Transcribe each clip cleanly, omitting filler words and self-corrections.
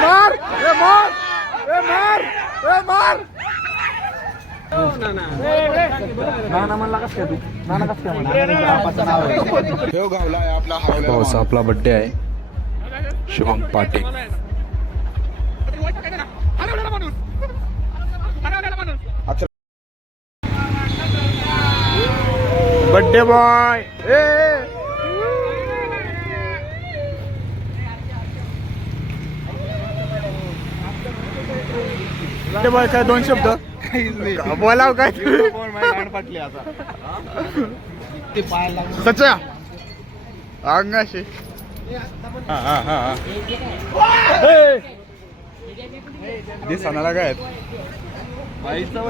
मार ए मार ए मार ए मार नाना म्हणला कस काय तू नाना कस काय म्हणा आपला बर्थडे आहे Shubham Patil birthday boy birthday boy काय दोन शब्द बोलाव काय फाटली आता सच्चा अंगाशी दिसणारा काय व्हाईटचा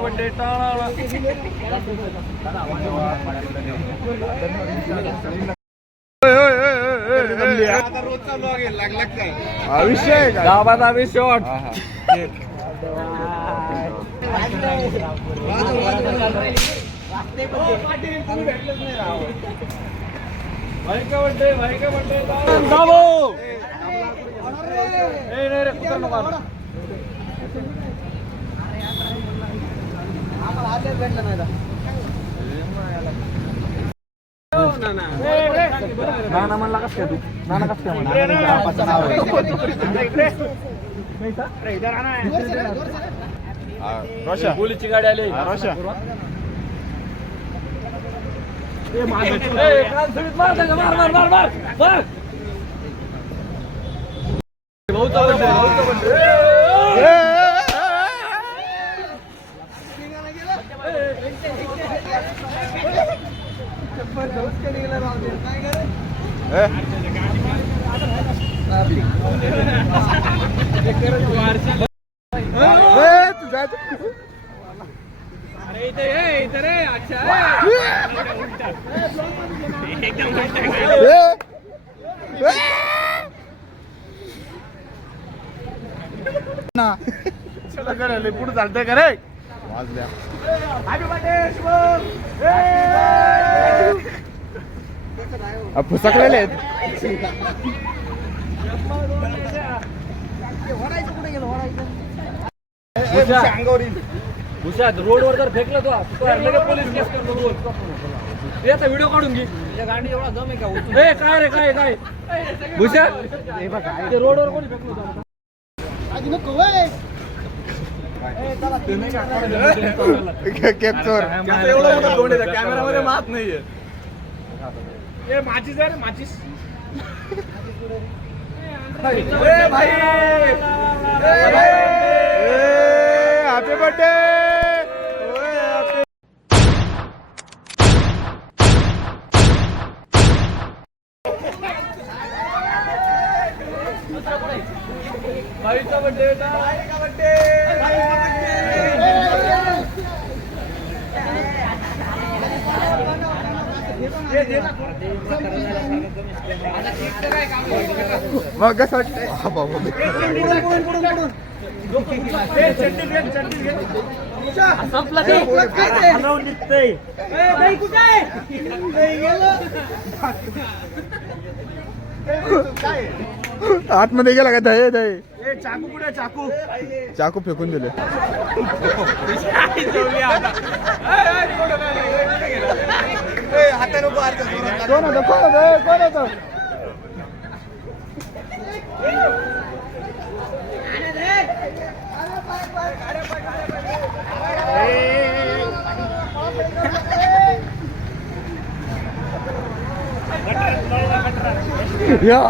बड्डे टाळा रोजचा ब्लॉग आहे लागला काय विषय गावात आम्ही शॉट नाना म्हणला कस काय तू नाना कस काय म्हणा रोशा पोलीसची गाडी आली रोशा पुढे चालतंय का रे वाजल्या फुसकलेले आहेत भुशात रोडवर जर फेकलं तो पोलीस केस करतो रोड याचा व्हिडिओ काढून घे गाडी एवढा दम आहे का काय रे काय काय भुशा रोडवर कोणी फेकलं कॅमेरामध्ये मात नाहीये माचीस आहे माचीस हॅपी बर्थडे भाईचा बर्थडे मग कसं वाटतंय आतमध्ये गेला का दहे दहे चाकू कुठे चाकू चाकू फेकून दिले कोण होतं कोण होतं या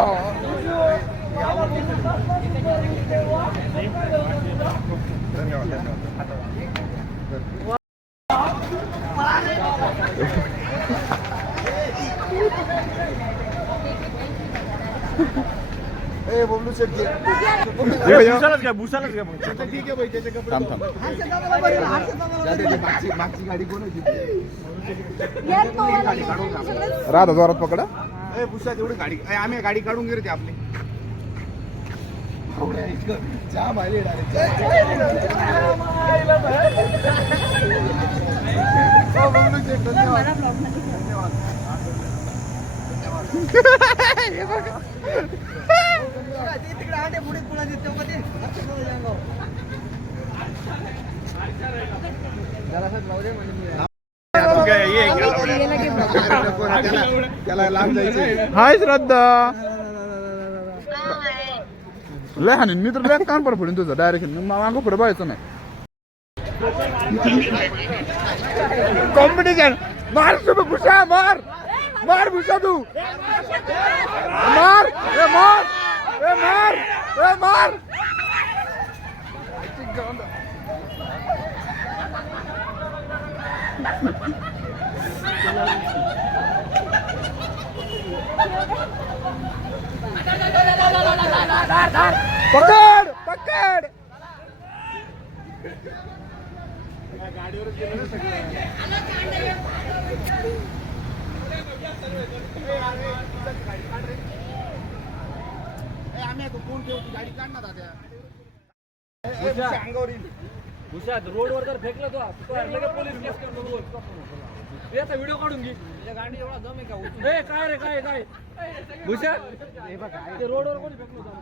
भूषालच घ्या मग ठीक आहे भाई त्याचे कपडे मागची गाडी कोण होती राधा जोरात पकडा भूषा तेवढी गाडी आम्ही गाडी काढून गेले ते आपली जाम आले धन्यवाद हाय श्रद्धा लय हानी मी तर लय कान पण फोडून तुझं डायरेक्ट मागं पुढे पाहायचं नाही कॉम्पिटिशन मार तू भुषा मार मार भुषा तू मार ए मार ए मार ए मार पकड पकड भुषा रोडवर जर फेकलं तो लगेच पोलीस केस करतो बोल याचा व्हिडिओ काढून घे गाडी एवढा दम आहे का काय रे काय काय भुषा रोडवर कोणी फेकलं